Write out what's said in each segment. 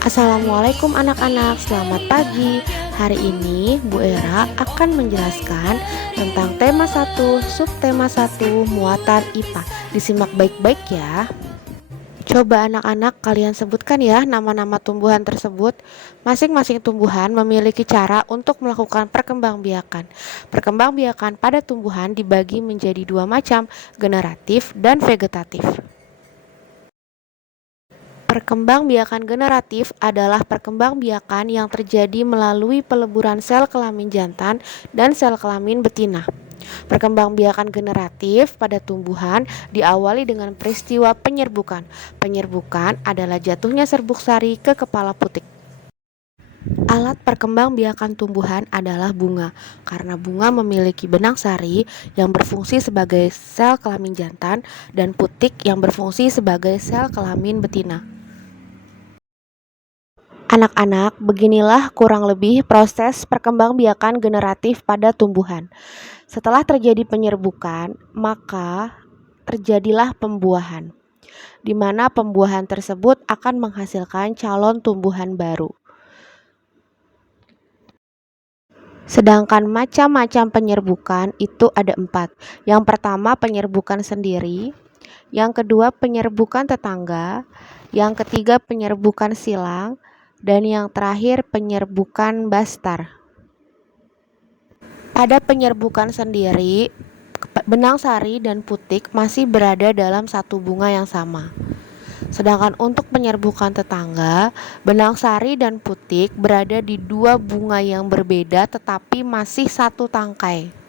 Assalamualaikum anak-anak, selamat pagi. Hari ini Bu Era akan menjelaskan tentang tema 1, subtema 1, muatan IPA. Disimak baik-baik ya. Coba anak-anak kalian sebutkan ya nama-nama tumbuhan tersebut. Masing-masing tumbuhan memiliki cara untuk melakukan perkembangbiakan. Perkembangbiakan pada tumbuhan dibagi menjadi dua macam, generatif dan vegetatif. Perkembangbiakan generatif adalah perkembangbiakan yang terjadi melalui peleburan sel kelamin jantan dan sel kelamin betina. Perkembangbiakan generatif pada tumbuhan diawali dengan peristiwa penyerbukan. Penyerbukan adalah jatuhnya serbuk sari ke kepala putik. Alat perkembangbiakan tumbuhan adalah bunga, karena bunga memiliki benang sari yang berfungsi sebagai sel kelamin jantan dan putik yang berfungsi sebagai sel kelamin betina. Anak-anak, beginilah kurang lebih proses perkembangbiakan generatif pada tumbuhan. Setelah terjadi penyerbukan, maka terjadilah pembuahan, di mana pembuahan tersebut akan menghasilkan calon tumbuhan baru. Sedangkan macam-macam penyerbukan itu ada 4. Yang pertama penyerbukan sendiri, yang kedua penyerbukan tetangga, yang ketiga penyerbukan silang, dan yang terakhir penyerbukan bastar. Pada penyerbukan sendiri, benang sari dan putik masih berada dalam satu bunga yang sama. Sedangkan untuk penyerbukan tetangga, benang sari dan putik berada di dua bunga yang berbeda tetapi masih satu tangkai.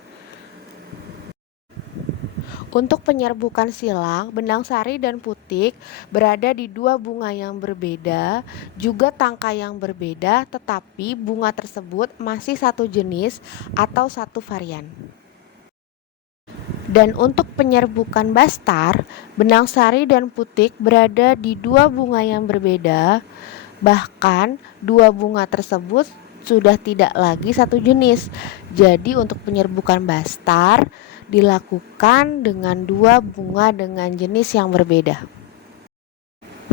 Untuk penyerbukan silang, benang sari dan putik berada di dua bunga yang berbeda, juga tangkai yang berbeda, tetapi bunga tersebut masih satu jenis atau satu varian. Dan untuk penyerbukan bastar, benang sari dan putik berada di dua bunga yang berbeda, bahkan dua bunga tersebut sudah tidak lagi satu jenis. Jadi untuk penyerbukan bastar dilakukan dengan dua bunga dengan jenis yang berbeda.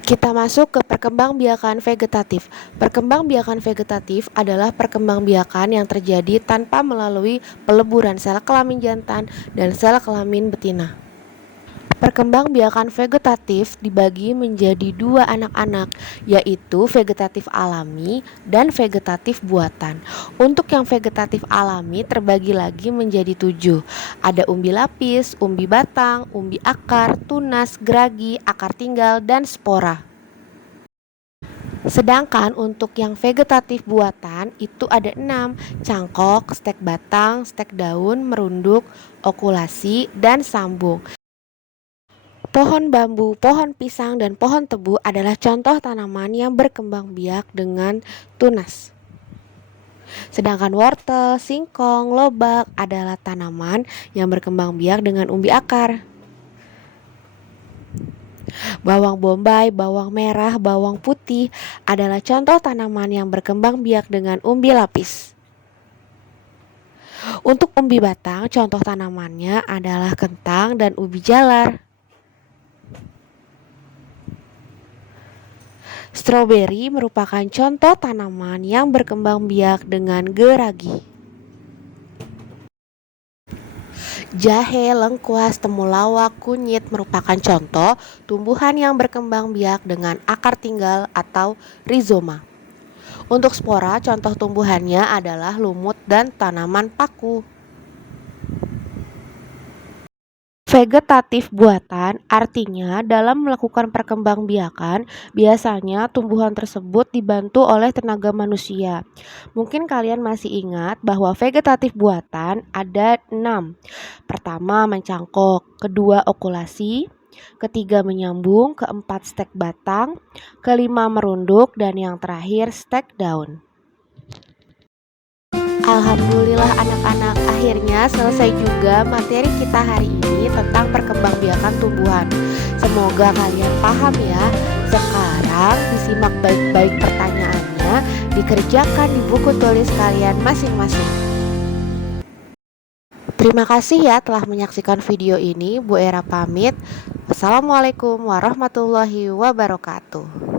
Kita masuk ke perkembangbiakan vegetatif. Perkembangbiakan vegetatif adalah perkembangbiakan yang terjadi tanpa melalui peleburan sel kelamin jantan dan sel kelamin betina. Perkembangbiakan vegetatif dibagi menjadi dua anak-anak, yaitu vegetatif alami dan vegetatif buatan. Untuk yang vegetatif alami terbagi lagi menjadi 7. Ada umbi lapis, umbi batang, umbi akar, tunas, geragi, akar tinggal, dan spora. Sedangkan untuk yang vegetatif buatan itu ada 6, cangkok, stek batang, stek daun, merunduk, okulasi, dan sambung. Pohon bambu, pohon pisang, dan pohon tebu adalah contoh tanaman yang berkembang biak dengan tunas. Sedangkan wortel, singkong, lobak adalah tanaman yang berkembang biak dengan umbi akar. Bawang bombay, bawang merah, bawang putih adalah contoh tanaman yang berkembang biak dengan umbi lapis. Untuk umbi batang, contoh tanamannya adalah kentang dan ubi jalar. Stroberi merupakan contoh tanaman yang berkembang biak dengan geragi. Jahe, lengkuas, temulawak, kunyit merupakan contoh tumbuhan yang berkembang biak dengan akar tinggal atau rizoma. Untuk spora, contoh tumbuhannya adalah lumut dan tanaman paku. Vegetatif buatan artinya dalam melakukan perkembangbiakan biasanya tumbuhan tersebut dibantu oleh tenaga manusia. Mungkin kalian masih ingat bahwa vegetatif buatan ada 6. Pertama mencangkok, kedua okulasi, ketiga menyambung, keempat stek batang, kelima merunduk, dan yang terakhir stek daun. Alhamdulillah anak-anak, akhirnya selesai juga materi kita hari ini tentang perkembangbiakan tumbuhan. Semoga kalian paham ya. Sekarang disimak baik-baik pertanyaannya, dikerjakan di buku tulis kalian masing-masing. Terima kasih ya telah menyaksikan video ini. Bu Era pamit. Wassalamualaikum warahmatullahi wabarakatuh.